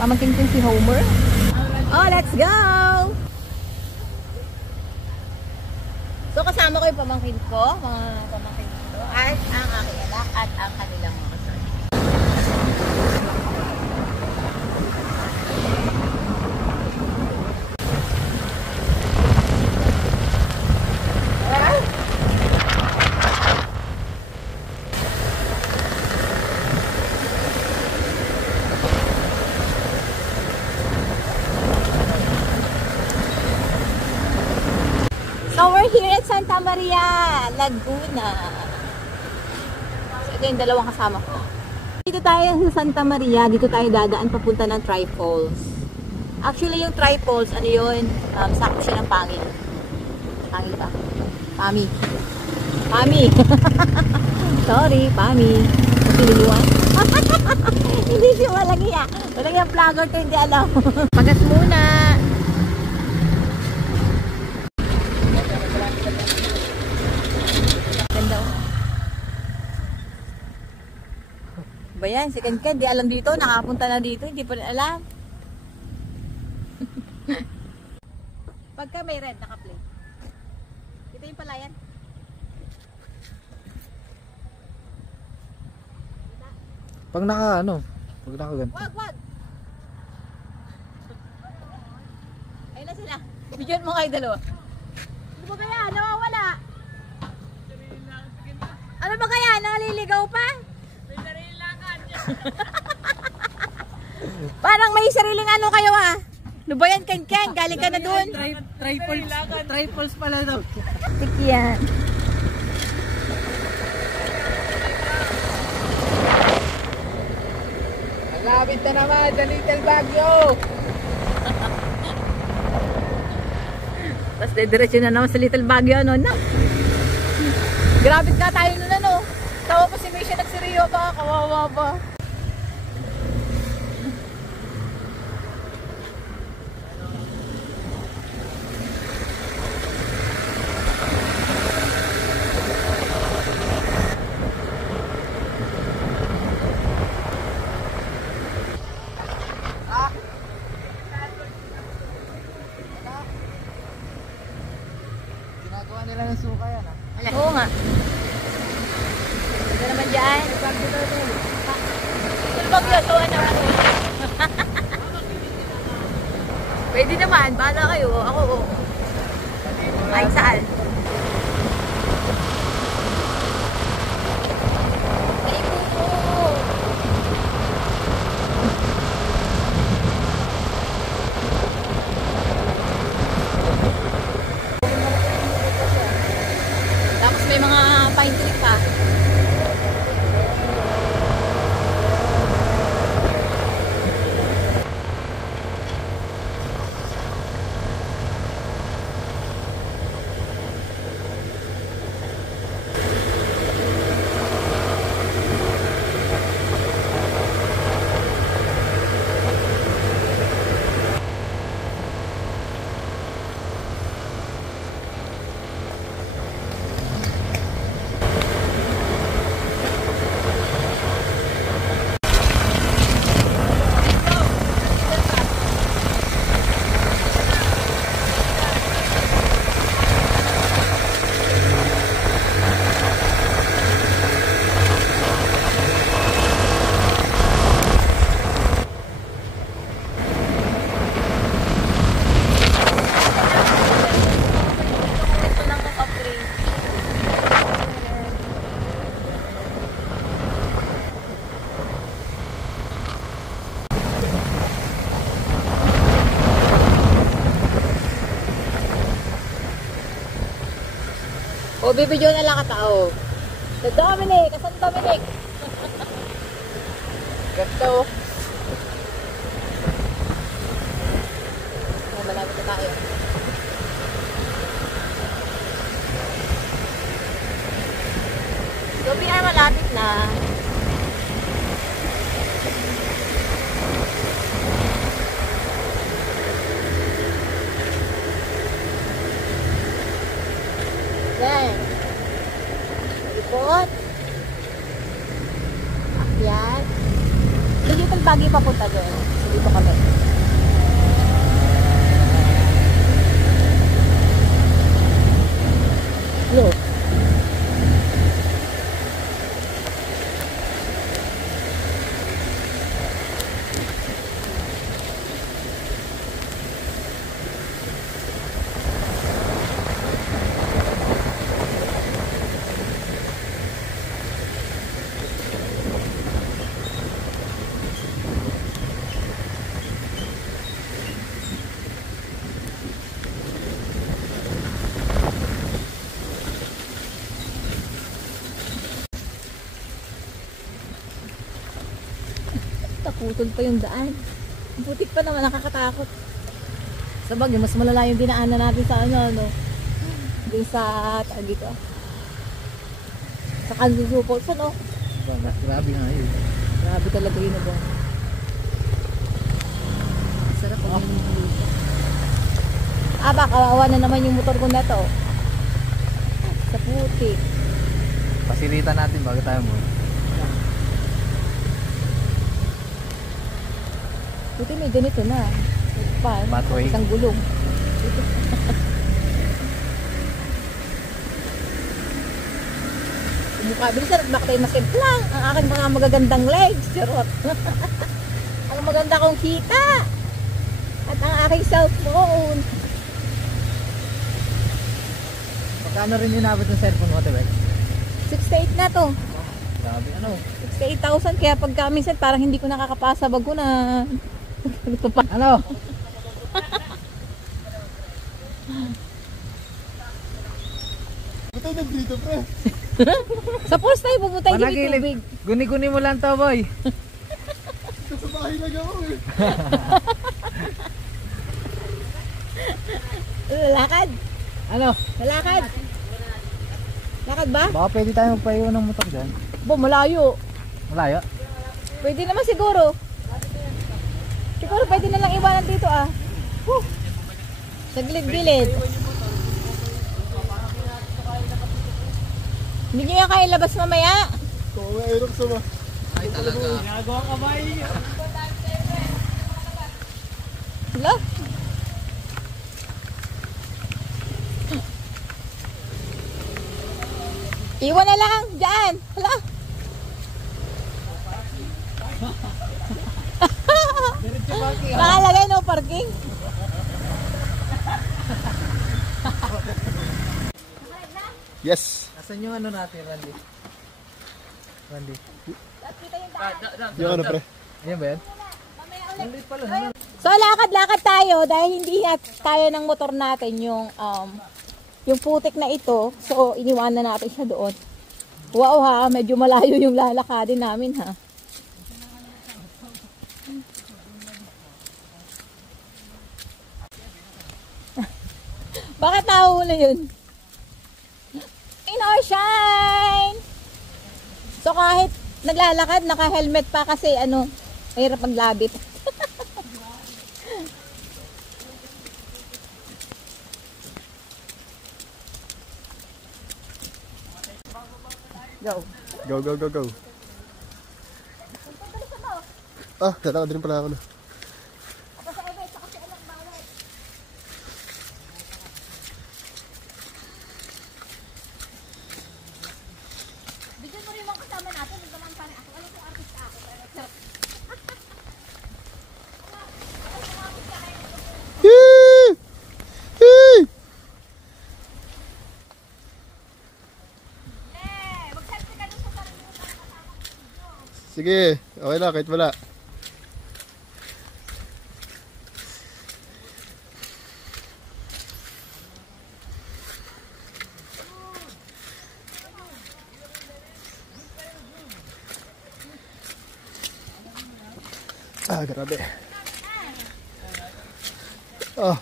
Pamangkin ko si Homer. Oh, let's go! So, kasama ko yung pamangkin ko, mga pamangkin ko, at ang aking anak, at ang kanilang mga kasama. So, we're here at Santa Maria, Laguna. So, ito yung dalawang kasama ko. Dito tayo sa Santa Maria, dito tayo dadaan papunta ng Tri-Falls. Actually, yung Tri-Falls, ano yun? Sakop siya ng Pangil. Pangil ba? Pami. Pami. Sorry, Pami. Pinuluan. Hindi siya walang iya. Walang yung vlogger to, hindi alam. Pagas muna. Ba yan, si Ken, di alam dito, nakapunta na dito, hindi pa rin alam. Pagka may red, naka-play. Ito yung palayan. Pag naka ano, pag naka ganito. Wag! Ayun na sila. Bigyan mo kayo dalawa. Ano ba kaya? Nawawala. Ano ba kaya? Naliligaw pa? Parang may sariling ano kayo ah. Ano ba yan, Ken? Galing ka na dun. Triples pala daw. Tikyan. Malapit na naman sa Little Baguio. Tapos dediretso na naman sa Little Baguio ano na. Grabe ka tayo nun ano. Tawa pa si Misha nagsiriyo pa. Kawawa ba? Ginagawa nila ng suka yan ah. Oo nga. Ito naman dyan. Bagyo, so ano? Pwede naman, bahala kayo. Ako, ay, saan? Ay, pupo. Tapos may mga pine tree pa. O, bibidyo na lang katao. Sa Dominic! Asan Dominic? Ganto. Oh, malapit na tayo. So, PR malapit na. Yan. Lipot. Akyat. Digital Taguig papunta doon. So, dito kami. Hello. Putol pa yung daan. Ang putik pa naman, nakakatakot. Sa bagay, mas malala yung dinaanan natin sa ano. Doon sa, dito. Sa Kansusu Falls, ano? Grabe nga yun. Grabe talaga yun ako. Sarap ang yun dito. Kawawa na naman yung motor ko na to. Sa putik. Pasilitan natin bago tayo mo. Buti may ganito na. Pathway. Isang gulong. Mukha bilisan at baka tayo masimplang. Ang aking mga magagandang legs. Charot. Ang maganda kong kita. At ang aking cellphone. Magkano rin inabot ng cellphone mo, Tebet? 68 na to. Grabe, ano? 68,000. Kaya pagka minsan parang hindi ko nakakapasa bago na. Ano? Ba't tayo nandito, pre? Sa pools tayo pupunta, hindi may Panagilip. tubig. Guni-guni mo lang to, boy. Sa bahay lang ako eh. Lalakad. Ano? Lalakad. Lakad ba? Baka pwede tayo magpaiwan ng motor dyan. Malayo. Malayo? Pwede naman siguro. Siguro pwede na lang iwanan dito ah. Sa gilid-gilid. Hindi nyo kaya labas mamaya. Kung may aerox sama. Ay, talaga. Nagawa ka ba yun? Hala. Iwan na lang. Diyan. Hala. Nakalagay no parking. Yes. Asan yung ano natin, Randy? Randy. Yung ano, pre? Ayan ba yan? Randy pala. So lakad-lakad tayo dahil hindi na kaya ng motor natin yung putik na ito. So iniwanan natin siya doon. Wow ha, medyo malayo yung lalakadin namin ha. Bakit nahuli yun? In our shine! So kahit naglalakad, naka-helmet pa kasi mahirap maglabit. Go. Go, go, go, go. Ah, lalakad rin pala ako na. Bigyan mo rin mga kasama natin, hindi naman pa rin ako. Alam kong artist ako. Yee! Yee! Sige, okay lang, kahit wala. Ah, grabe. Oh.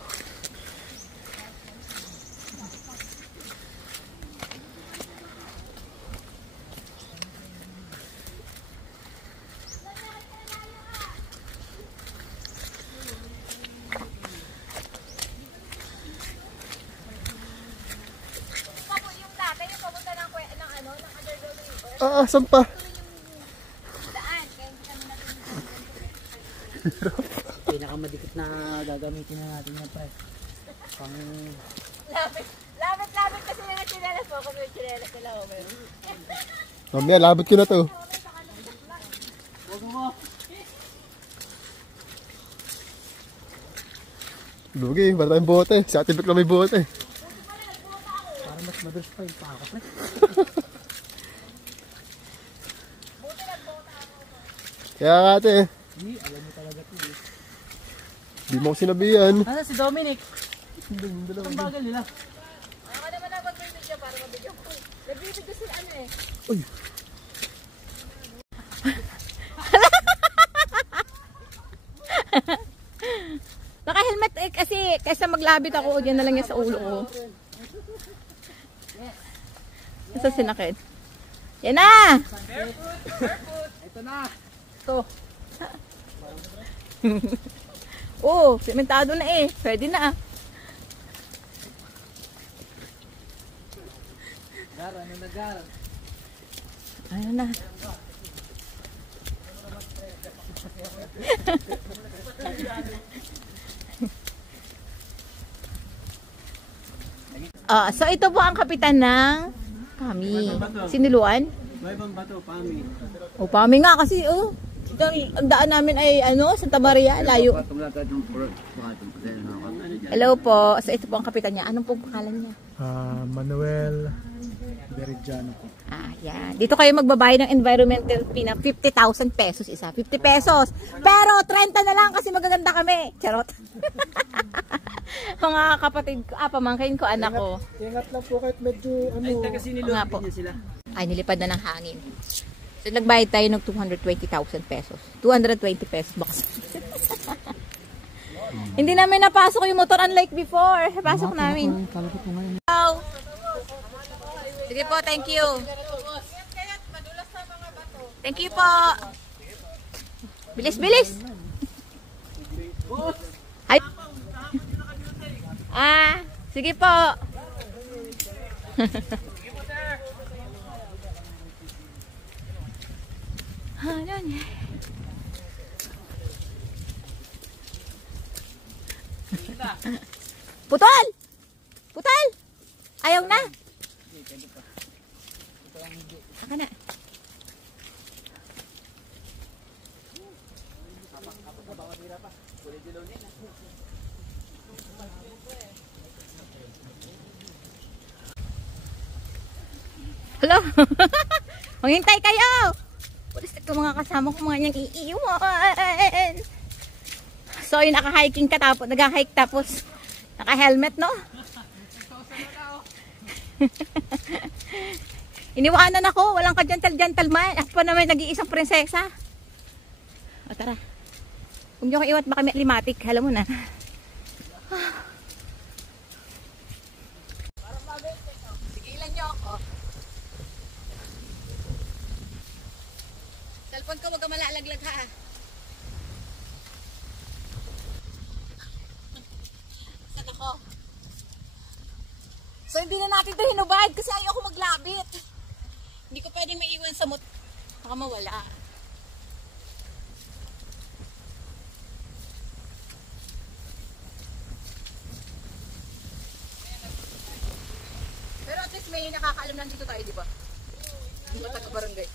Yung dati, yung papunta ng underground river. Saan pa? Daan, kaya hindi kami natin. Pinakamadikit na gagamitin na natin yan, pre. Pang... Labit kasi mga chinelas po. Kung may chinelas nila ako meron. Mamaya, labot ko na to. Huwag mo. Lugi, para tayong bote. Sa ating lang may bote. Para mas madalas pa yung paka, pre. Kaya nga ate. Hindi, alam mo talaga ito eh. Di mo ko sinabihan. Ano si Dominic? Ang bagal nila. Ako naman na mag-video para mabigyan ko. Nagbibigyo sila ano eh. Uy. Naka-helmet eh, kasi kaysa maglabit ako, yan na lang yan sa ulo ko. Nasa sinakit. Yan na! Ito na. Ito. Oo, sementado na eh. Pwede na. Gara, ano na gara? Ano na. So ito po ang kapitan ng kami. Siniluan? May bang bato, Pami? O Pami nga kasi ang daan namin ay Santa Maria, layo. Hello po. So ito po ang kapitan niya. Anong pong pangalan niya? Manuel Berigiano po. Yan. Dito kayo magbabayad ng environmental fee na 50,000 pesos isa. 50 pesos. Pero 30 na lang kasi magaganda kami. Charot. Mga kapatid ko, pamangkin ko, anak ko. Ingat lang po kahit medyo Ay, kasi Nga po. niya sila. Ay, nilipad na ng hangin. So, nagbayad tayo ng 220,000 pesos. 220 pesos box. Hindi namin napasok yung motor unlike before. Pasok namin. Hello. Sige po, thank you. Thank you po. Bilis, bilis. Ay. Sige po. Putol! Putol! Ayaw na. Saka na. Hello? Maghintay kayo! Pulis ito mga kasama ko mga niyang iiwan. So yung naka-hiking ka tapos, nag-hike tapos naka-helmet, no? Iniwanan ako, walang ka-gentle-gentleman. Ako pa naman nag-iisang prinsesa. O tara. Kung nyo iwat baka may limatic, alam mo na. Sigilan nyo ako. Cellphone ko, wag ka malalaglag ha. Saan ako? So hindi na natin ito hinubad kasi ayoko maglabit. Hindi ko pwedeng maiwan sa baka mawala. Pero at least may nakakaalam lang dito tayo, di ba? Hindi ba taga-barangay?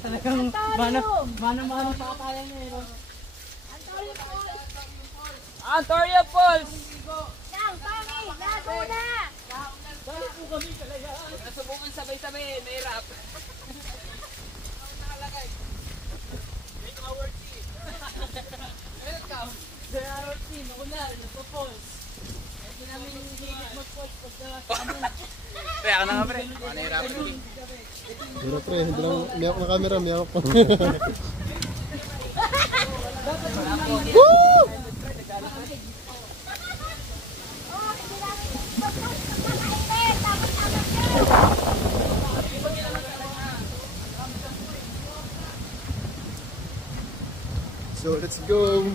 Talagang mano-mano pa kaya niya eh. Antoria Falls! Nang, Pami! Laguna! Bakit po kami talaga? Nasubukan sabay-sabay, mahirap. Make our team. Welcome. Say our team, ako na, nagpo-falls. Pre, ako na nga pre. Nahirapan ko. Pero pre, hindi lang miyawak na camera, miyawak pa. Woo! So let's go.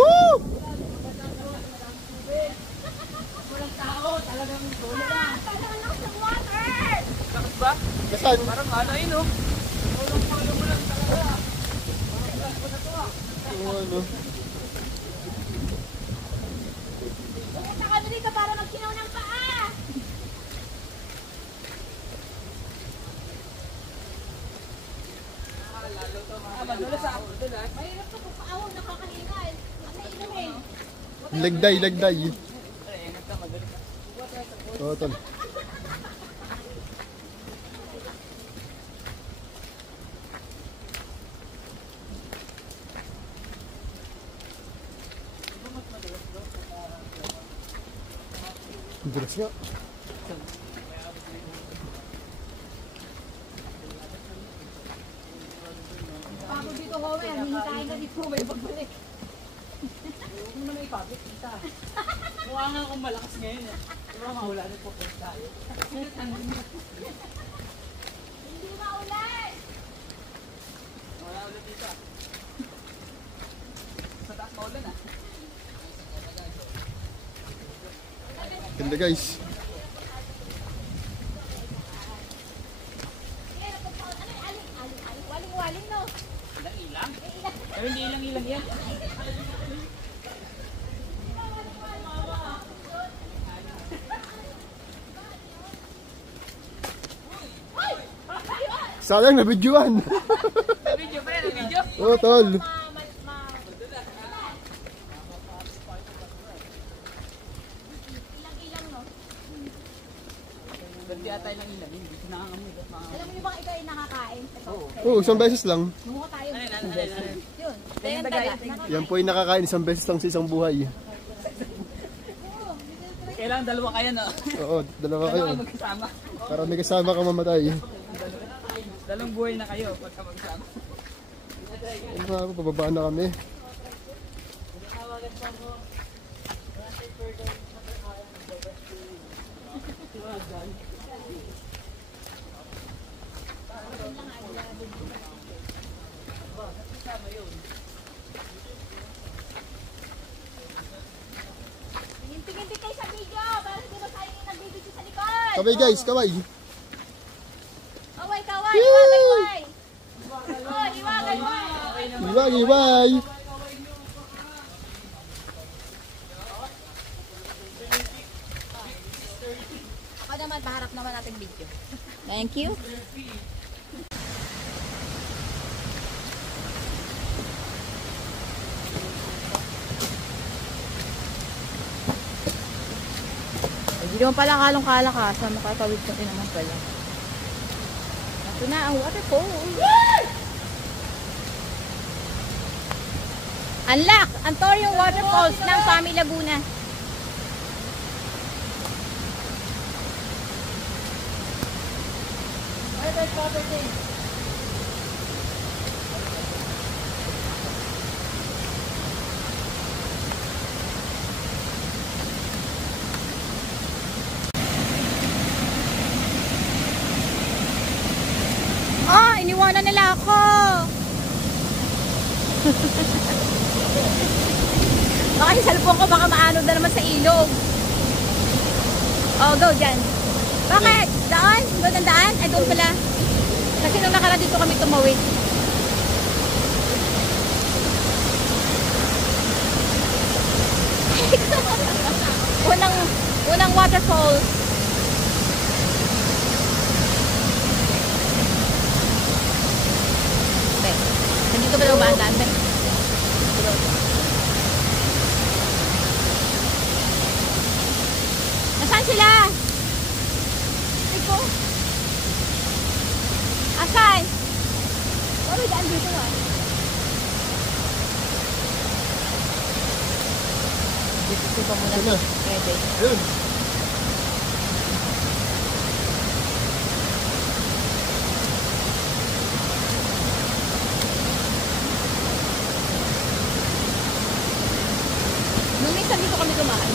Woo! Bakit ba? Nasaan? Parang ano yun oh. Ano? Pumunta ka dito para magkinaw ng paa. Madulas ako. Madulas. Mahirap to kung paahon, nakakahingal. Ang nainumin. Lagday, lagday. Oo, tol. Dulas nga. Pagod dito, Homer. Hintayin ka dito. May pagbalik. Huwag mo naman ipabit, kita. Mukha nga akong malakas ngayon eh. Pero mahula rin po tayo. Hindi maulan. Wala ulit dito ah. Sa taas maulan ah. Ganda guys. Waling-waling, no? Ilang-ilang? Pero hindi ilang-ilang yan. Sayang na videoan. Video pa yan, video. Oo, tol. Ilang-ilang, no? Hindi ata ilang-ilang. Hindi ko nangangamoy. Alam mo yung bang ikaw ay nakakain? Ito. Oo, isang beses lang. Mukha tayo. Ano? Yun. Kaya ang daga. Yan po ay nakakain isang beses lang sa isang buhay. Kailangan dalawa kaya no? Oo, dalawa kayo. Kailangan magkasama. Para may kasama ka mamatay. Dalawang buhay na kayo pagka magsama. Ano nga po, pababa na kami. Tingin-tingin kayo sa video. Para hindi ba tayo yung nagbibidyo sa likod? Kaway guys, kaway. Kaway, kaway. Iwagay-way. Oh, iwagay-way. Iwag, iwag. Ako naman, paharap naman natin video. Thank you. Hindi naman pala kalong-kalakasan. Makakawid ko naman pala. Ito na ang waterfall. Unlock! Antorium Waterfalls ng Fami Laguna. Ah, iniwanan nila ako. Baka yung cellphone ko baka maanod na naman sa ilog. Oh, go dyan. Bakit? Daan? Doon ang daan? Ay, doon pala. Kasi nung nakala dito kami tumawid. unang waterfall Dito ba daw ba ang daan? Nasaan sila? Iko. Asan? Oh, may daan dito ah. Dito pa muna. Ano? Pwede. Ayun. Nung minsan dito kami dumaan.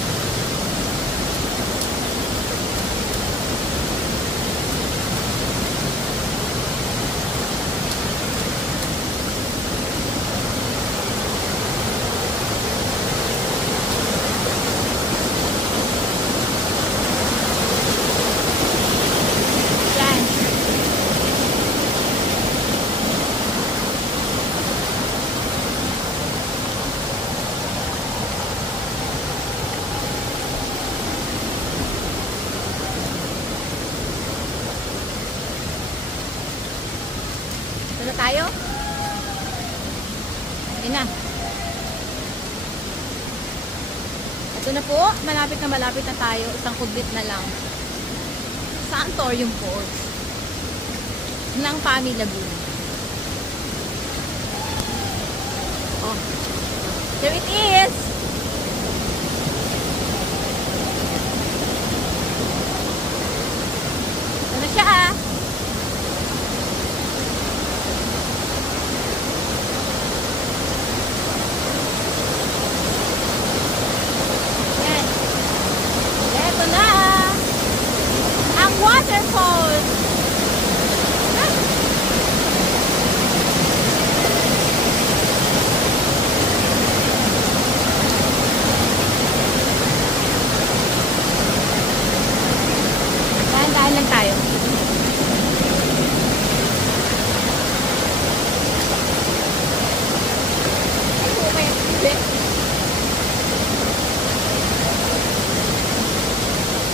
Yan. Ito na tayo. Ayun na. Ito na po. Malapit na tayo. Isang kudlit na lang. Sa Antorium Falls ng Pami Laguna. Oh. There it is! Ito na siya ah. Yan. Ito na ang waterfalls. Ah. Dahan-dahan lang tayo. Ay, okay. Hindi.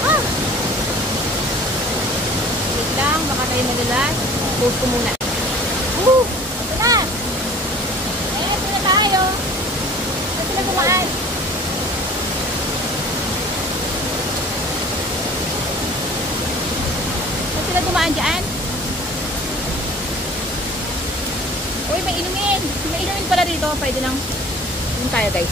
Ah! Wait lang, baka tayo madulas. Post ko muna. Woo! Ito na! Ito na tayo. Ito na kumaan. Saan sila dumaan dyan? Uy, may inumin! May inumin pala dito. Pwede lang. Yun tayo guys.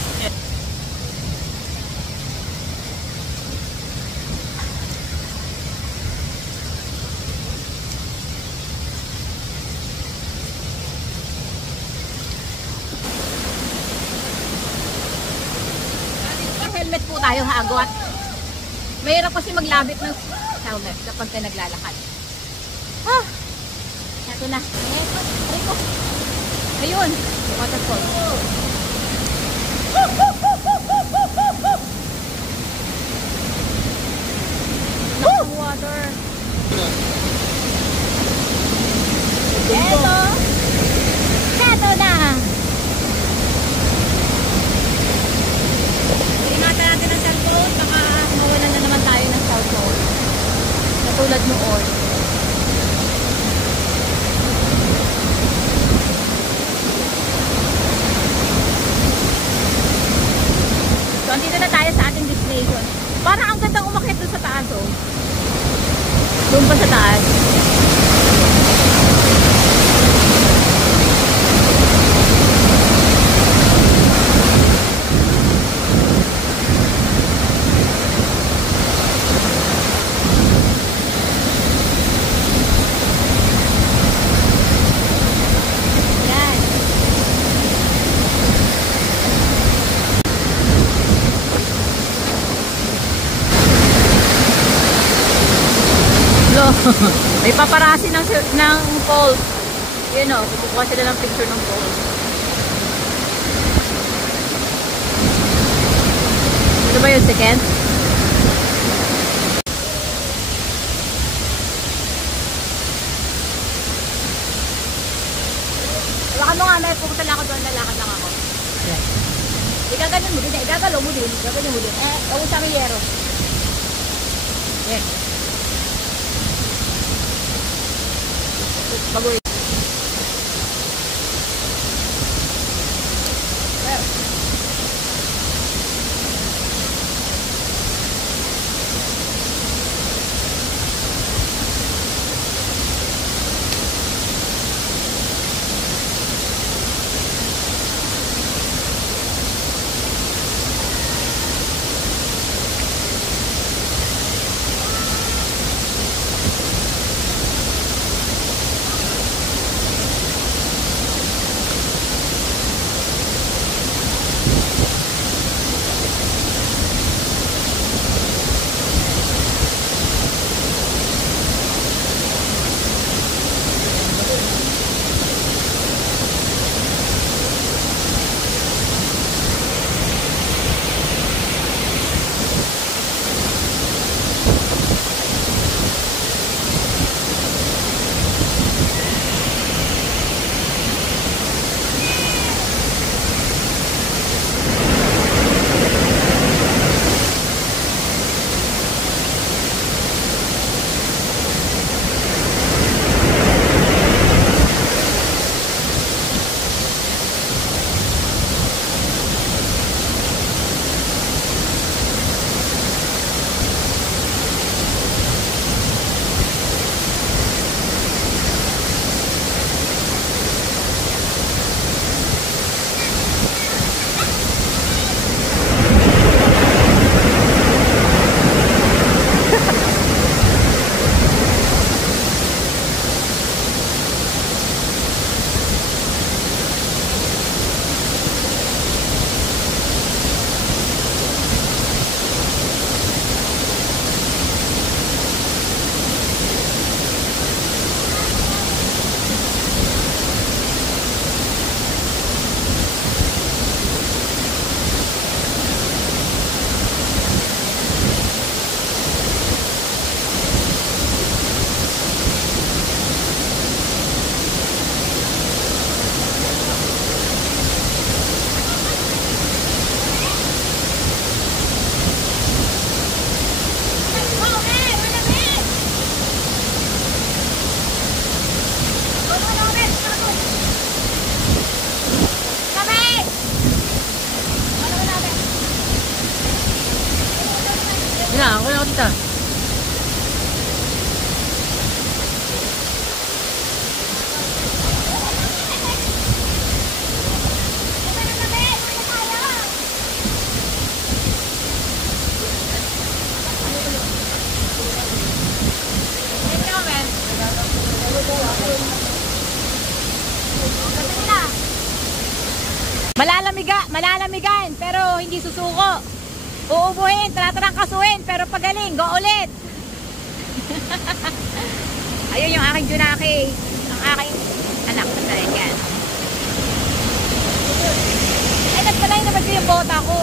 Helmet po tayo ha, agwat. Mahirap kasi maglabit ng helmet kapag ka naglalakad. Ah! Ito na. Ito. Ayun. Waterfall. Naku, water. Ito. Ito na. Ingatan natin ang cellphone. Baka mawalan na naman tayo ng cellphone. Katulad noon. So, andito na tayo sa ating destination. Parang ang gandang umakyat doon sa taas, oh. Doon pa sa taas. Yan. Lo, may paparazzi ng falls. Yun o, kukuha sila ng picture ng falls. Ito ba yung second? Baka mo nga, may pupunta lang ako doon, lalakad lang ako. Yeah. Igaganon mo din, igagalaw mo din, igaganon mo din. Huwag sa may yero. Yeah. Bagoy. dito. Malalamigan, pero hindi susuko. Uubuhin, tratarang kasuhin, pero pagaling, go ulit. Ayun yung aking Junaki. Ang aking anak na talaga yan. Ay, nagpalay naman ko yung bota ko.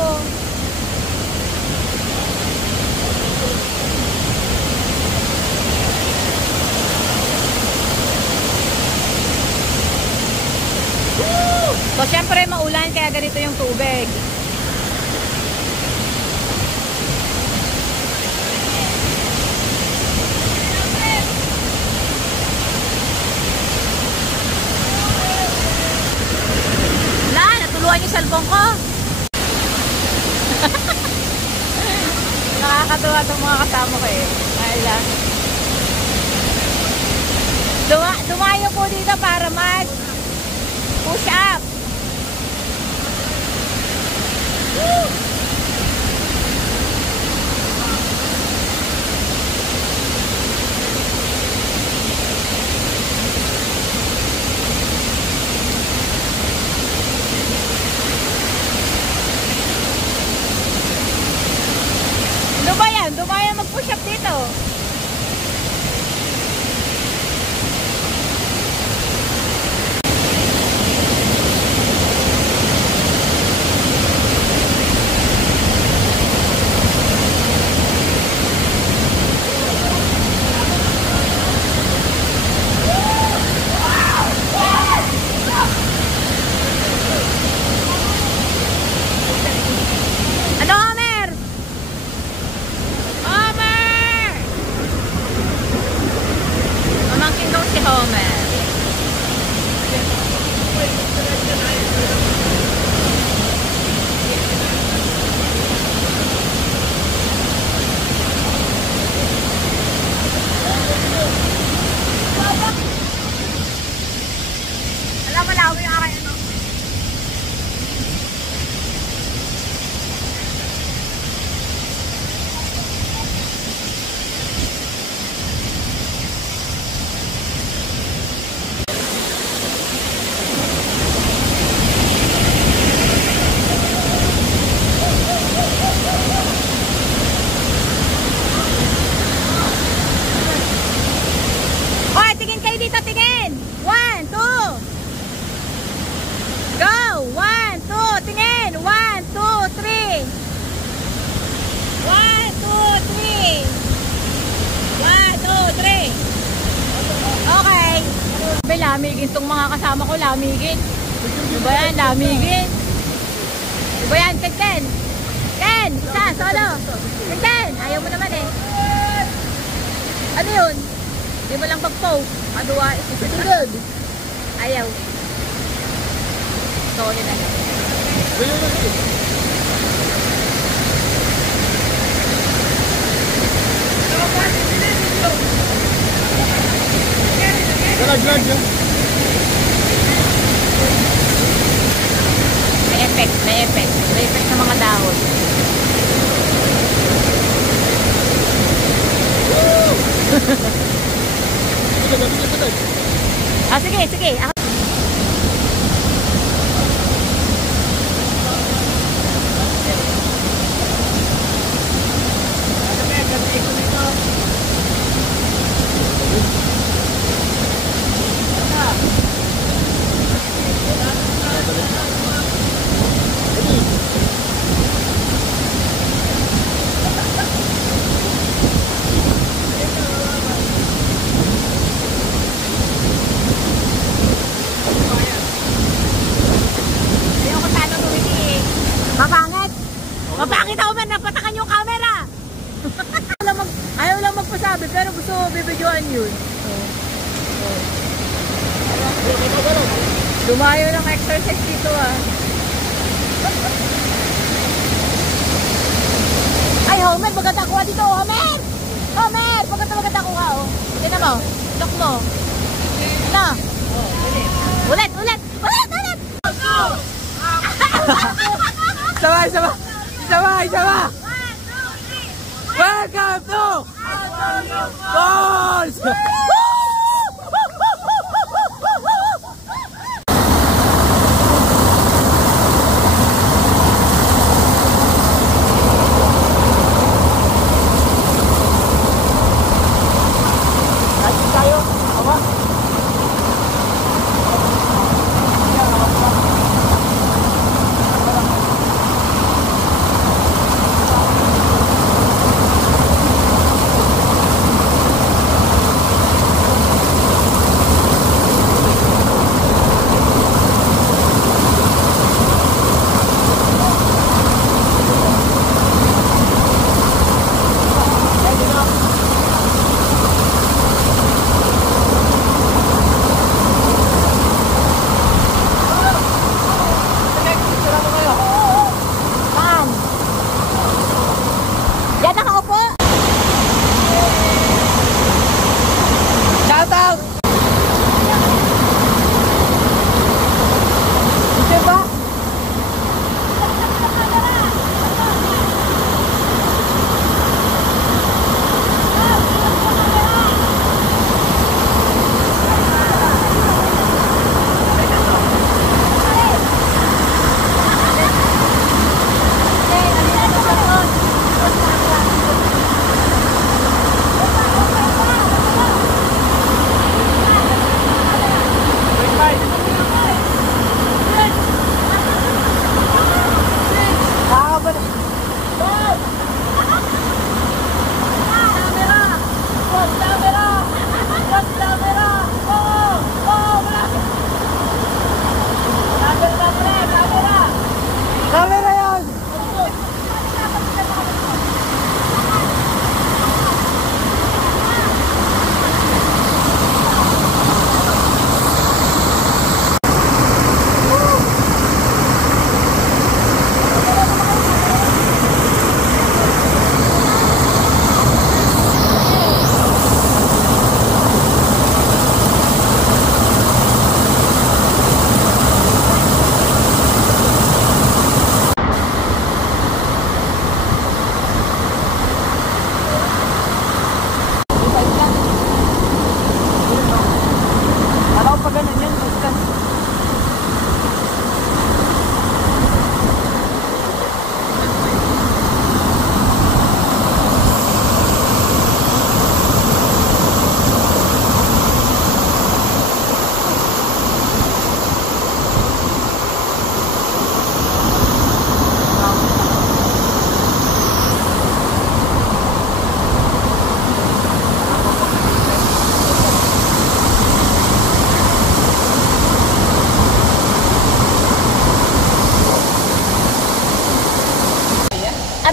So, syempre maulan kaya ganito yung tubig. Wala, natuluan yung cellphone ko. Nakakatuwa itong mga kasama ko eh. Ayla. Dumayo po dito para mag push up. Woo! Dumayan mag-push up dito. Lamigin tong mga kasama ko, lamigin. Diba yan, lamigin. Diba yan, Ten. Ten, isa, solo. Ten, ayaw mo naman eh. Ano yun? Hindi mo lang pag-poke. Aduwa, good. Ayaw. Solo na lang. Lag yan. May effect, may effect. May effect ng mga dahon. Sige, sige. Mapakita ko man, napatakan yung camera. Ayaw lang magpasabi, pero gusto bibidyoan yun. Dumayo ng exercise dito ah. Ay, Homer, maganda kuha dito, Homer! Homer! Pagkata ko ka, oh. Tignan mo. Look mo. Ano? Ulit! Sabay! Welcome to Balls!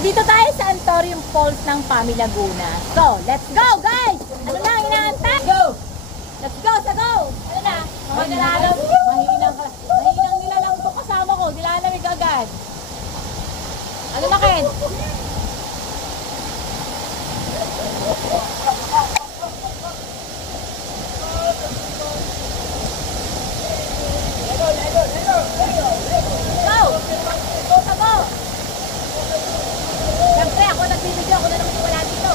Dito tayo sa Antorium Falls ng Pami Laguna. So, let's go guys! Ano na ang inaantay? Go! Let's go! Ano na? Mahinang nilalang ito kasama ko. Nilalamig agad. Ano na, Ken? Siyempre, ako nagbibigyan, ako na naman wala dito.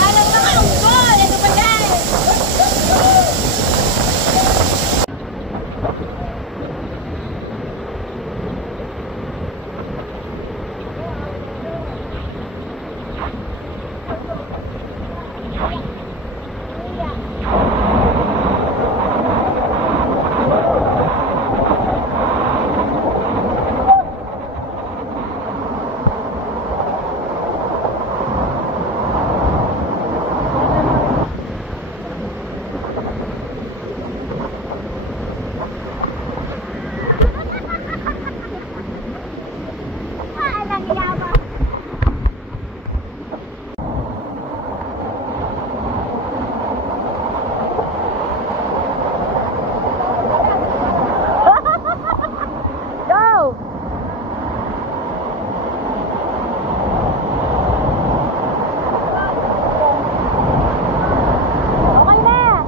Walang nakaunggol! Ito pa yan! Go! Okay na!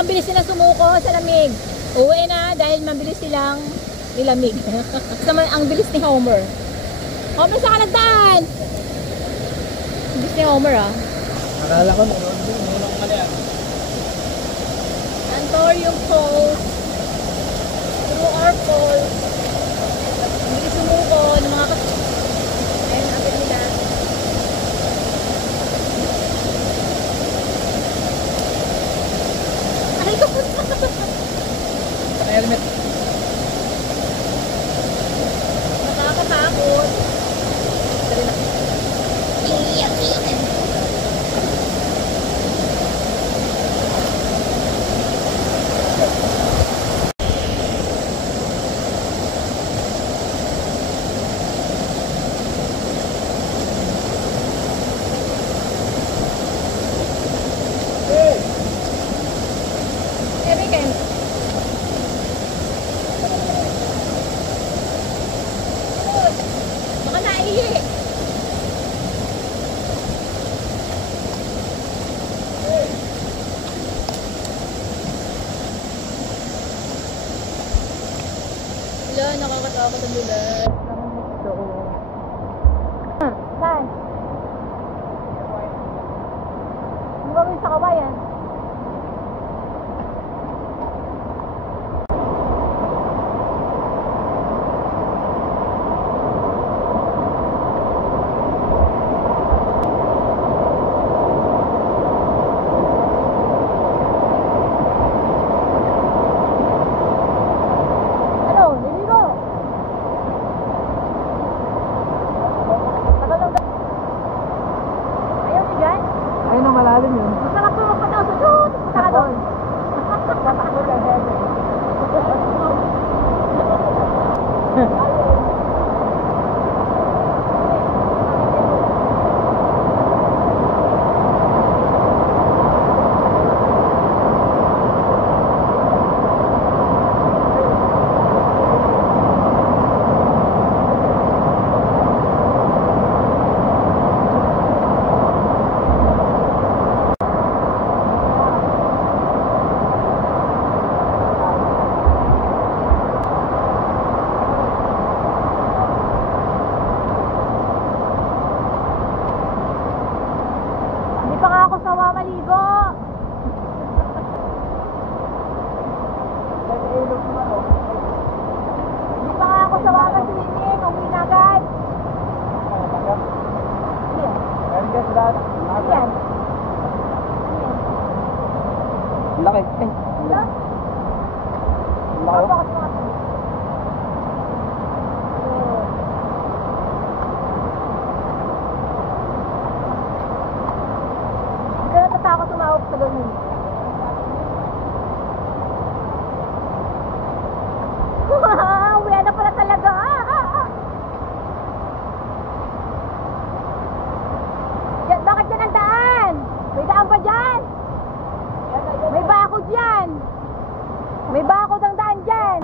Ang bilis nila sumuko sa lamig. Uwi na dahil mabilis silang nilamig. Naman ang bilis ni Homer. Homer, saan ka nagdaan? Ang bilis ni Homer ah. Akala ko nung mali ah. Antorium Falls. Through our falls. Ang bilis sumuko ng mga ayun, abit nila. Ay, kapunta. Helmet. Nakakatakot. Baka naihi. Wala, nakakatakot ang lugar. Saan? Ano gawin sa kawayan? Ayaw, ilalim yun. Masarap po magpataw sa doon. Punta ka doon. Laki. Laki. Hindi ka natatakot tumawag sa ganun. Uwi na pala talaga. Yan, bakit yan ang daan? May daan pa dyan? May bakod yan. May bakod ang daan dyan.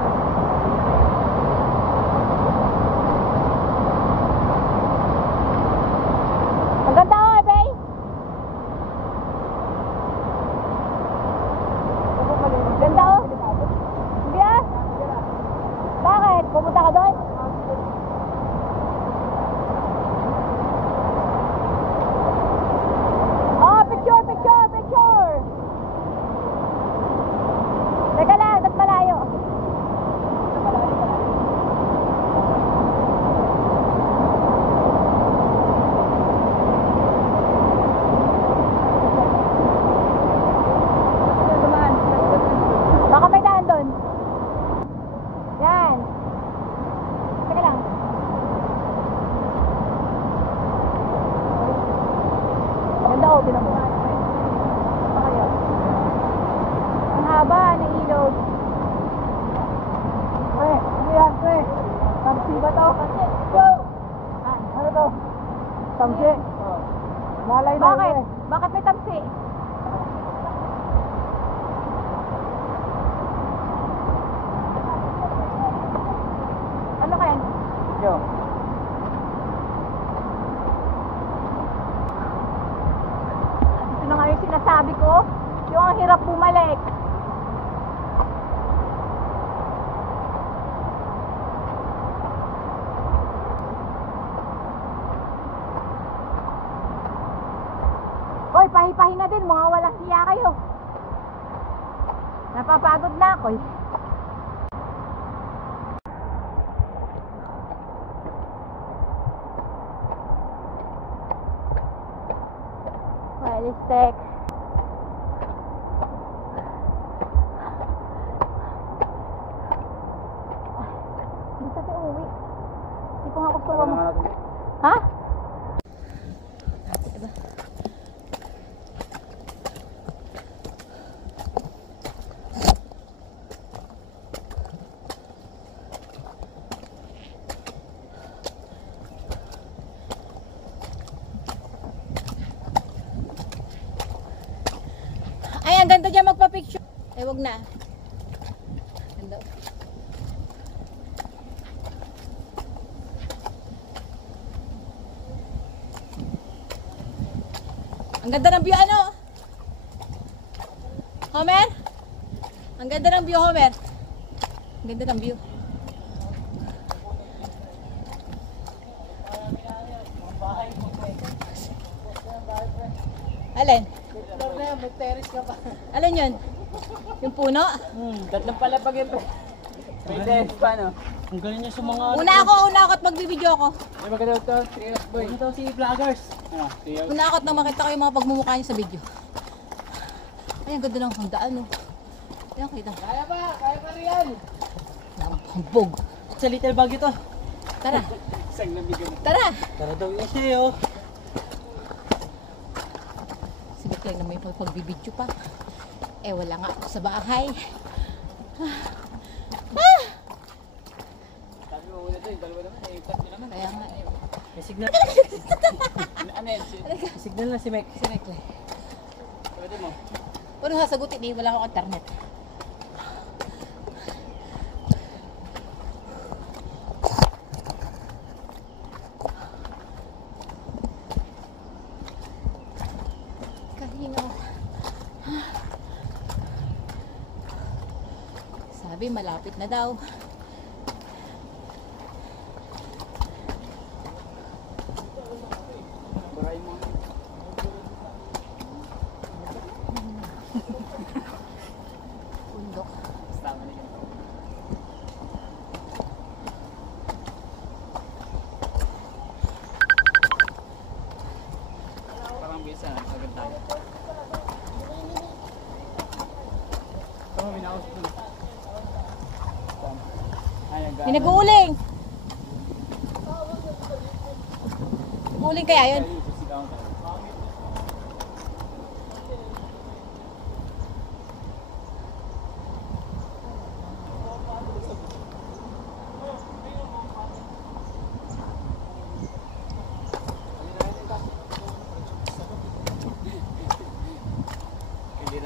Ang ganda oh, Ebay. Ganda oh. Hindi ah. Bakit? Pupunta ka doon? Oh, picture, picture, picture. Teka lang, ba't malayo? Baka may daan doon. Yan. Teka lang. Ganda oh, tinan mo. Ang haba ng ilog. Ano yan, pre? Tamsi ba to? Go! Ano to? Tamsi? Malay na Bakit? yun eh. Bakit may tamsi? Ano kaya? Yo. Ito na nga yung sinasabi ko. Yung ang hirap bumalik. Hoy, pahi-pahi na din. Mga walang hiya kayo. Napapagod na ako eh. Well, hindi sa uwi. Hindi ko nga gusto mo. Ha? Ay, ang ganda dyan magpa-picture. Eh, wag na. Ganda. Ang ganda ng view, ano? Homer? Ang ganda ng view, Homer. Ang ganda ng view. Alin? May terrace ka pa. Alin yun? Yung puno? Tatlong pala pag ito. May terrace pa, no? Ang galing niya sa mga... Una ako at magbibideo ako. Ay, maganda ito. 3 years boy. Ano si vloggers? Ano? 3 years. Una ako at nang makita ko yung mga pagmumukha niyo sa video. Ay, ang ganda ng hangdaan, no? Ayan, kita. Kaya pa! Kaya pa rin! Hambog. Sa little bag ito. Tara. Isang nabigan. Tara. Tara daw yun sa'yo. Sige, lang naman yung pagbibidyo pa. Eh, wala nga ako sa bahay. Sabi mo muna ito, yung dalawa naman, eh, tatlo naman. Kaya nga eh. May signal. Ano yan? Signal na si Mike. Si Mike. Pwede mo. Ano sasagutin eh, wala akong internet. Kahinga. Sabi malapit na daw. Baray mo. Bundok. Tama na yun. Parang bisa, agad tayo. Tama, minaos ko. Ayan, May nag-uuling! Uuling kaya yun?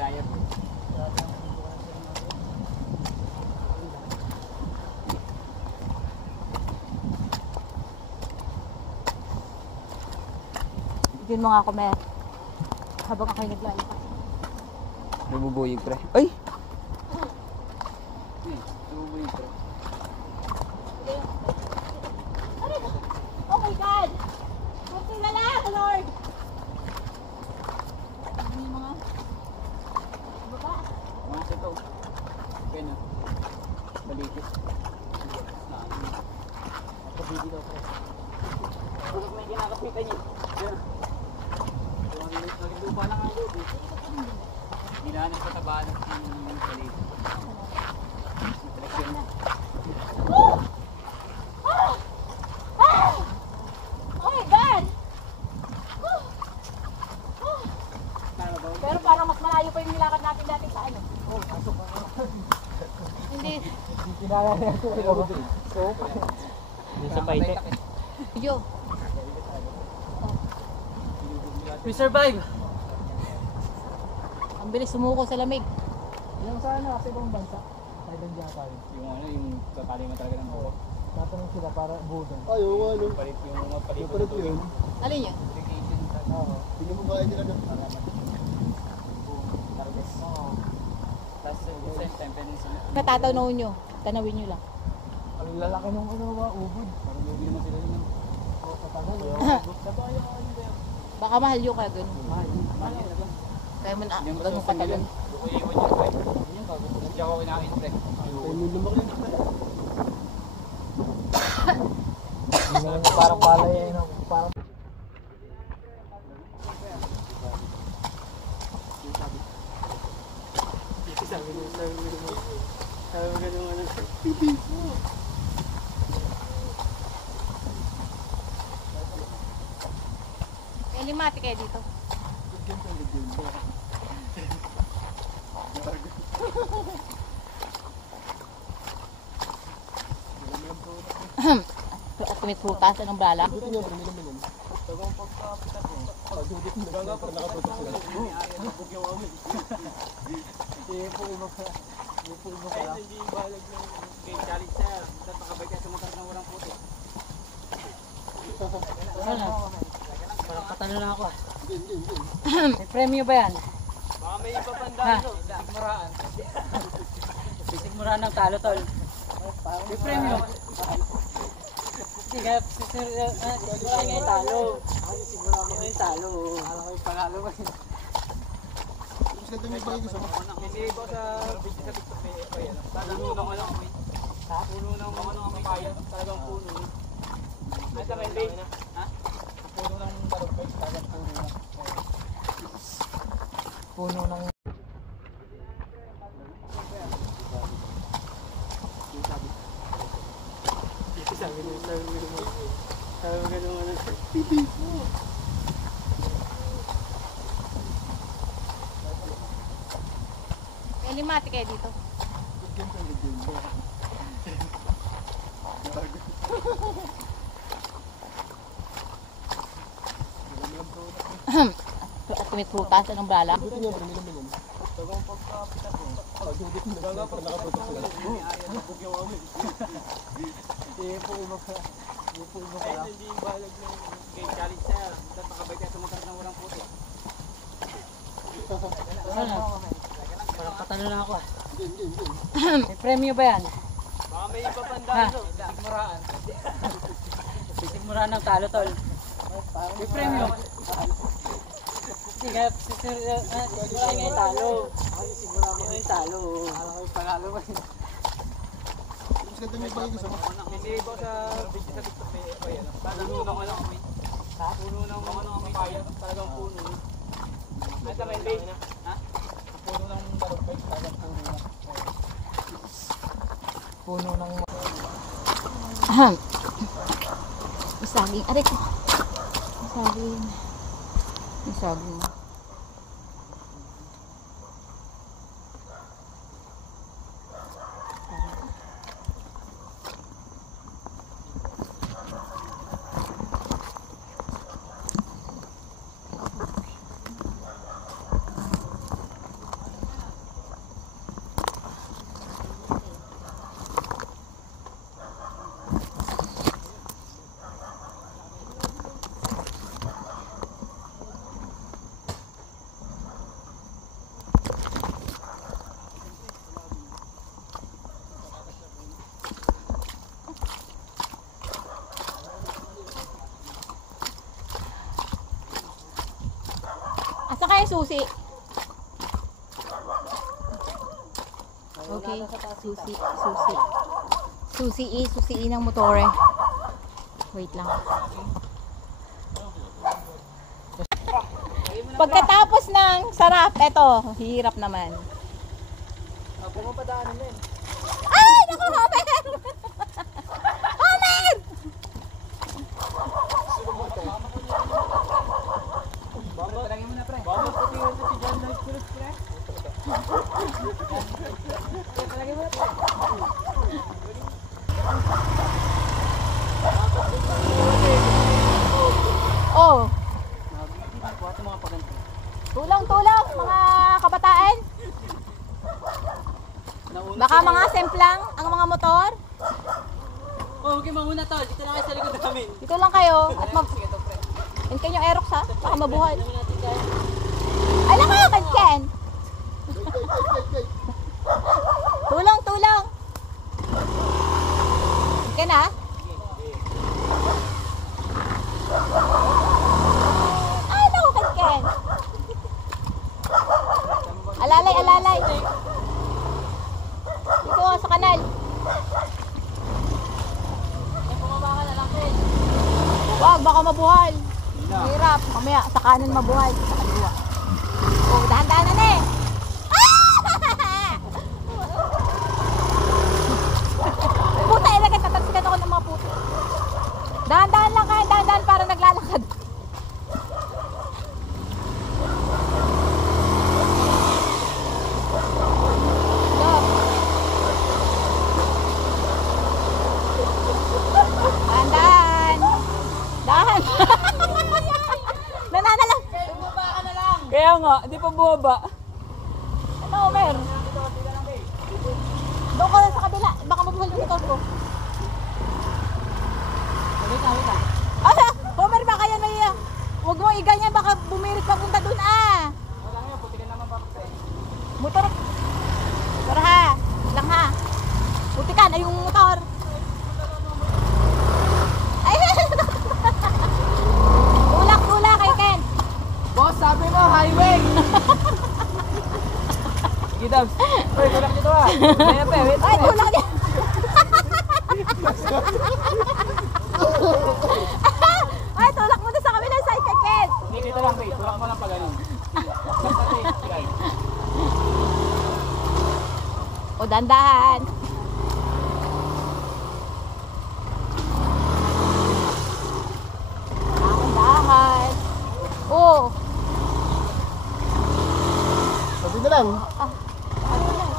Raya po. Yun mga kumer. Habang ako'y naglalakad. Nabubuyig pre. Ay! Tumubuhin ko. Oh my God! Buti na lang, Lord! Ano yung mga baba? Mga sito. Okay na. Balikit. Ako bibi daw pre. Kung may kinakapitan niyo. Yan. Naging lupa na nga ang loob eh. Hinahanap sa tabaan ng palit. Mateleksyon. Oh my God! Pero parang mas malayo pa yung nilakad natin dati sa ano. Hindi. Kinala niya ito. Sa paite. Yo. We survive! Ang bilis sumuko sa lamig. Yung sa ano, kasi ibang bansa. Thailand Japan. Yung ano, yung kakali mo talaga ng buo. Tatanong sila para budong. Ay, oo, ano. Palit yung mga palit Yung palit yun. Alin yun? Irrigation tank. Oo. Hindi mo kaya nila na. Harvest. Oo. Tapos at the same time, pwede sila. Natatanawin nyo. Tanawin nyo lang. Ang lalaki nung ano ba, ubod. Parang lugi naman sila yun. Oo, katagal. Sabi ayaw ako yun. Baka mahal yung ka dun. Mahal. Mahal yun. Kaya mo na Hindi mo ganun katagal. Ako iiwan yun, pre. Yun bago. Hindi ako kinain, pre. Ay, mo lumaki. Parang palay ay no, parang Elimati kayo dito. At may prutas, anong bala? parang patalo na ako. May premyo ba yan? Baka may ipapandaan no, sigmuraan. Sigmuraan ng talo tol. May premyo. Hindi kaya sigmuraan nga yung talo. Sigmuraan nga yung talo. Alam ko yung panalo ba yun? Mas ganda may bagay gusto mo. Hindi ba sa video sa TikTok may ayan. Puno ng ano kami. Ha? Puno ng mga ano kami kaya. Talagang puno. Ay sa may base. Ha? Puno ng balog talagang puno na. Puno ng Kalimati kayo dito. At may prutas, anong brala? Parang patalo na ako ah. May premyo ba yan? Baka may iba pandaan. Sigmuraan. Sigmuraan ng talo tol. May premyo. Sige, sigmuraan nga yung talo. Sigmuraan nga yung talo. Alam ko yung panalo ba yun? Hindi ba sa video sa TikTok may puno ng ano kami. Puno ng mga papaya. Talagang puno. Ay, sa main base. Ha? Puno ng barumbay. Talagang puno. Puno ng... Isaging. Aray ko. Isaging. Isaging. Asa kayo susi? Okay, susi, susi. Susi ng motore. Wait lang. Pagkatapos ng sarap, eto, hirap naman. Pumapadaanan din. Ay! Naku, Homer! Homer! Talangin mo na pre. Baka putingan si John Lloyd Cruz pre. Talangin mo na pre. Oh, Buhat yung mga paganti. tulong mga kabataan. Baka mga semplang ang mga motor. Oh, okay, mauna tol. Dito na kayo sa likod namin. Dito lang kayo at Sige to pre. Hintayin yung Aerox ha, baka mabuhay. Namin natin kaya. Alam ka, Ken! Tulong! Ken ha? Ay, naku, Ken! Alalay! Dito sa kanal. Bumaba ka na lang Chris. Wag, baka mabuhay. Hirap. Mamaya, sa kanan mabuhay. Sa kaliwa. Oh, dahan-dahan na eh. Puta, ilagay. Tatalsikan ako ng mga puto. Dahan-dahan lang kayo. Dahan-dahan para naglalakad. Dahan-dahan. Dahan. Nananalang. Bumaba ka na lang. Kaya nga, di pa bumaba. Ano, Homer? Doon ka sa kabila. Baka mabuhal yung motor ko. Wait na. Ah, Homer, baka yan may... Huwag mo iganyan, baka bumirit papunta doon ah. Wala nga, puti ka naman papatay. Motor. Motor ha. Lang ha. Putikan, ay yung motor. Ay, tulak kay Ken. Boss, sabi mo, highway! Sige, Dabs. Uy, tulak dito ah. Wait. Ay, tulak niya. Ay, tulak mo doon sa kabilang side kay Ken. Hindi, dito lang, wait. Tulak mo lang pa ganun. O, dandahan. Dahan. Oh. Sabi na lang. Ano na?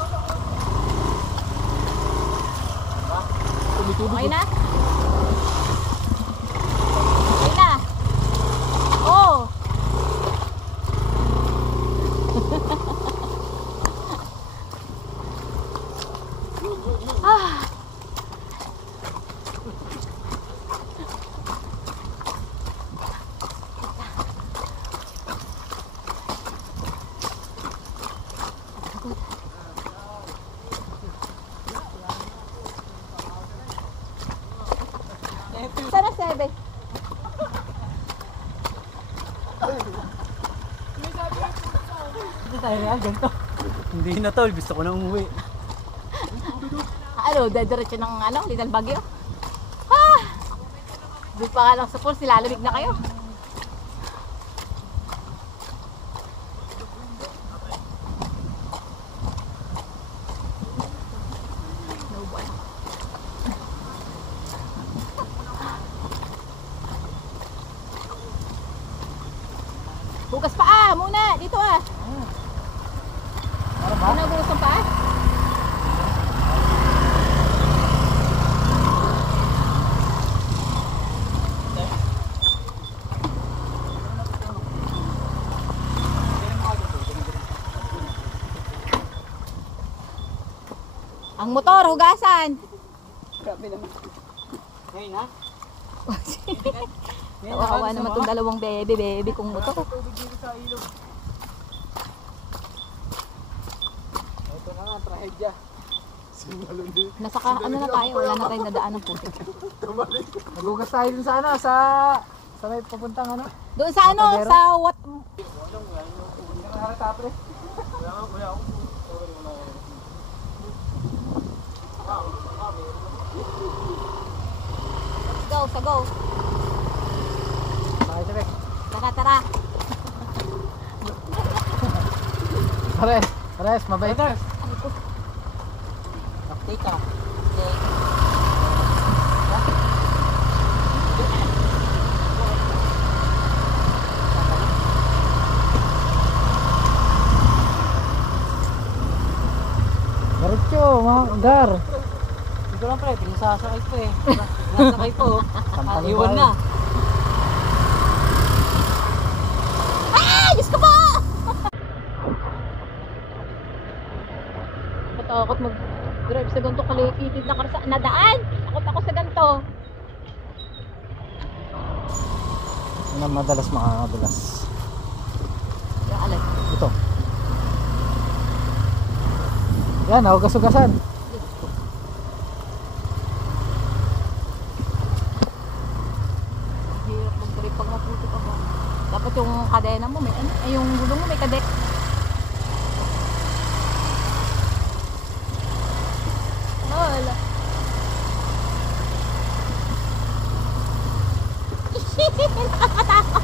Ito tayo real, ganito. Hindi na tol, gusto ko na umuwi. Ano, dediretso ng Little Baguio. Doon pa nga lang sa falls, nilalamig na kayo. Bukas paa muna, dito Ano bukas ang paa? Ang motor, hugasan. Grabe naman. Ngayon ha? Kawawa naman itong dalawang baby kong motor. Tubig dito sa ilog. Ito na nga, trahedya. Ano na tayo, wala na tayong nadaan ng puti. Nagugas tayo dun sa sa may papuntang Doon sa sa what? Let's go. Bakit sabi? Tara. Pares, mabait. Take ka. Diretso, mga gar. Dito lang pre, pinasasakay ko eh. Nasakay po. Iwan na. Diyos ko po! Matakot mag-drive sa ganito kalikitid na daan. Takot ako sa ganito. Ano madalas makakadulas? Yung alay. Ito. Yan, hugas-hugasan. Hirap mag-drive pag maputi ka ba? Dapat yung kadena mo, yung gulong mo may kadena. Wala. Nakakatakot.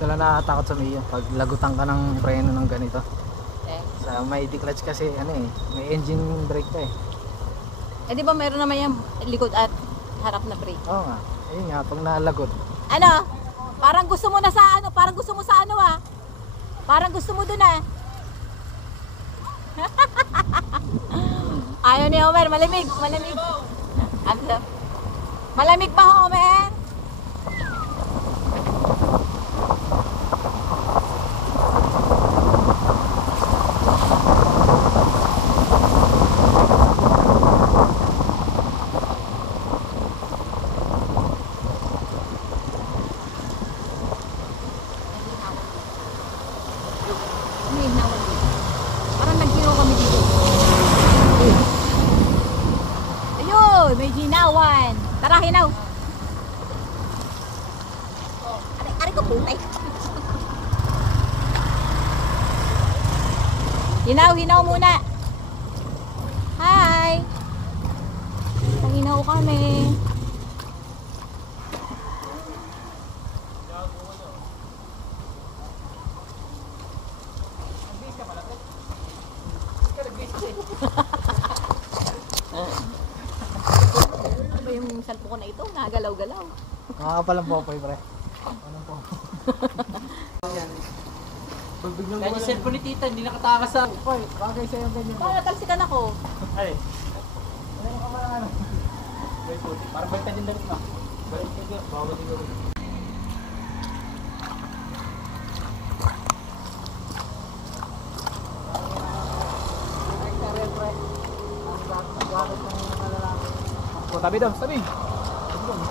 Wala nakakatakot sa Mio pag lagutan ka ng preno ng ganito. Sa may D-clutch kasi may engine brake ka Eh di ba meron naman yung likod at harap na brake? Oo nga. Ayun nga, pag nalagot. Ano? Parang gusto mo na sa parang gusto mo sa Parang gusto mo dun Ayaw ni Homer, malamig. Malamig ba Homer? Parang nagkino kami dito. Ayun, may ginawan. Tara, hinaw. Aray ko putay. Hinaw muna. Hi. Hinaw kami. Ano ba yung salpo ko na ito? Nagalaw-galaw. Nakakapalang popoy, pre. Anong po? biglang Dahil yung cellphone ni tita, hindi nakatakas sa... Hoy, bagay sa'yo yung ganyan. Baka natalsikan ako. Ay, Ano ka ba ano? may puti. Parang balik ka din dalit na. Balik ka din. Bawal siguro. O, tabi daw, tabi.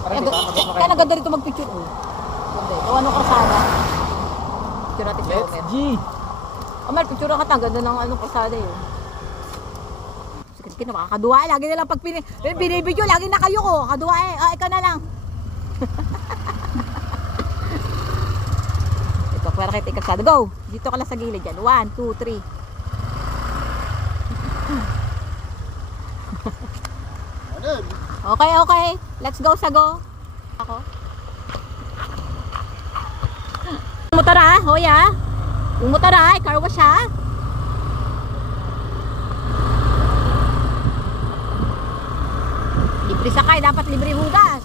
Para Eh, hindi ka kaya naganda rito magpicture. Oh. Ganda eh. Gawa nung kasada. Picture natin sa Let's Omer. G! Amal, picture ka ta. Ganda ng anong kasada yun. Sige, nakakaduwa. Lagi na lang pag binibidyo, lagi na kayo ko. Kaduwa eh. Ah, ikaw na lang. Ito, para kita ikasada. Go! Dito ka lang sa gilid yan. 1, 2, 3. Ano? Okay, okay. Let's go sa go. Ako. Yung motor ah, hoy ah. Yung motor ah, car wash ah. Libre sakay, dapat libre hugas.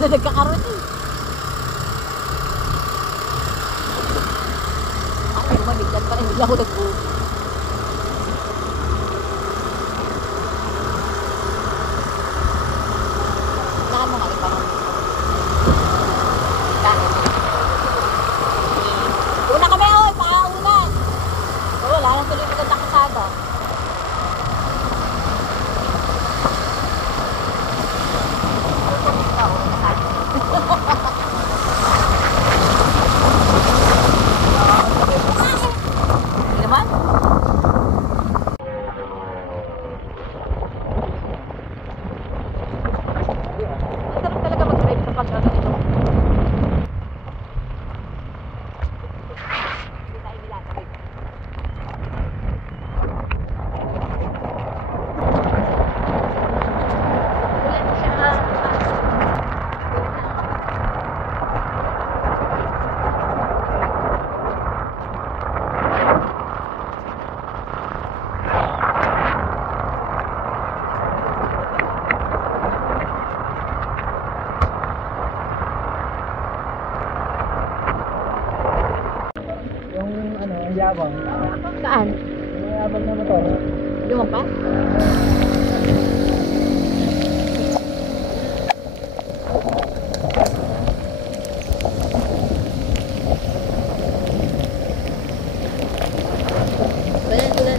Nagkakaroon eh. Ako yung mabigyan pa rin, hindi ako nag-uwi. Mo nga parang dahil una kami oy pauna wala nang tuloy maganda kasada hindi naman. Masarap talaga mag-drive kapag ganito. Hindi tayo nilatawid. Ulan siya. Yung ano, ang yabang. Saan? Yung yabang na motor. Yung pa?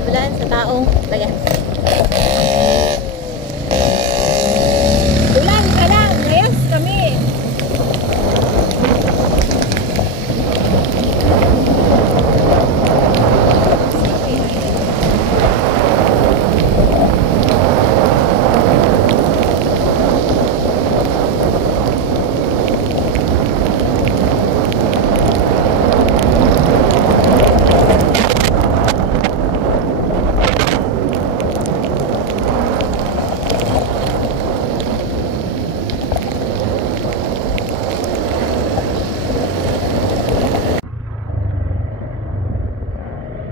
Bulan sa taong bayan. Bulan ka lang, layas kami.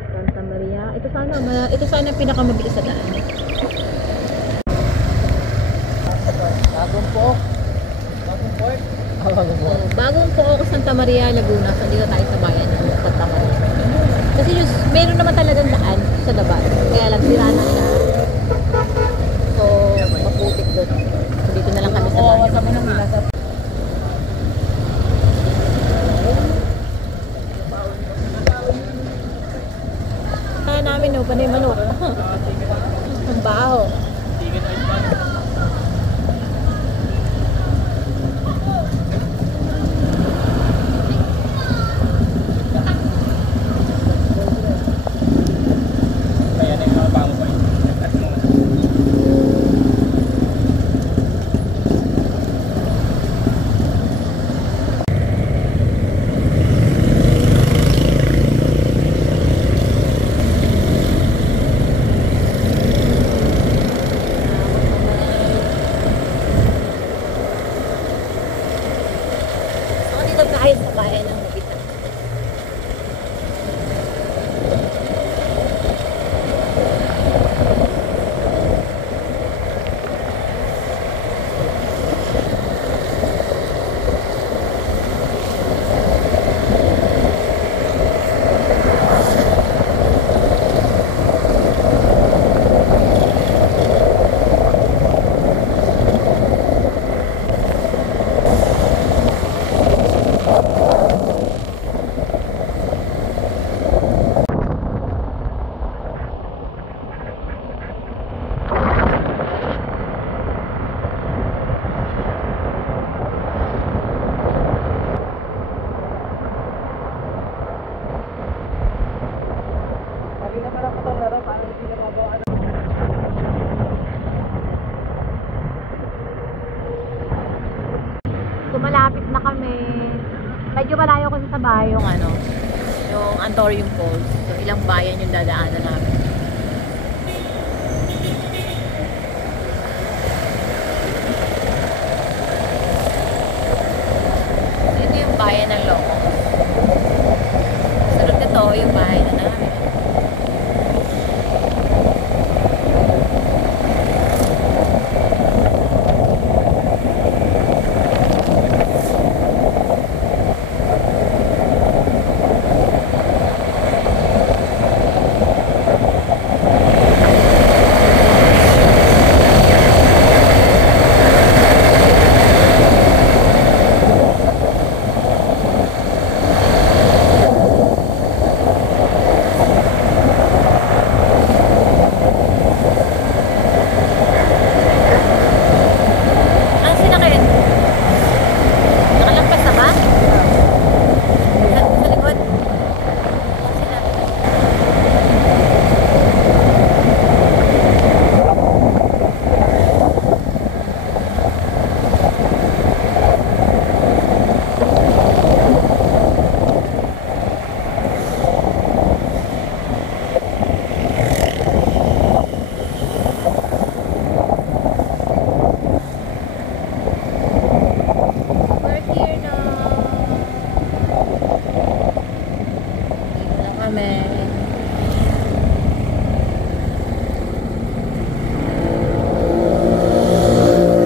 Santa Maria. Ito sana ang pinakamabilis sa daan. Bagong po. Bagong port. Bagong port. Bagong po ako Santa Maria, Laguna. So, dito tayo sa bayan ng Santa Maria. Kasi just, meron naman talagang daan sa labas. Kaya lang sira na siya. So, maputik doon. So, dito na lang kami sa bayan. Kaya namin, no, panay manok. Ang baho. na parang ito laro, parang hindi na magawa. So malapit na kami. Medyo malayo kasi sa bahay yung ano, yung Antorium Falls. So ilang bayan yung dadaanan namin. So, ito yung bayan ng Locos.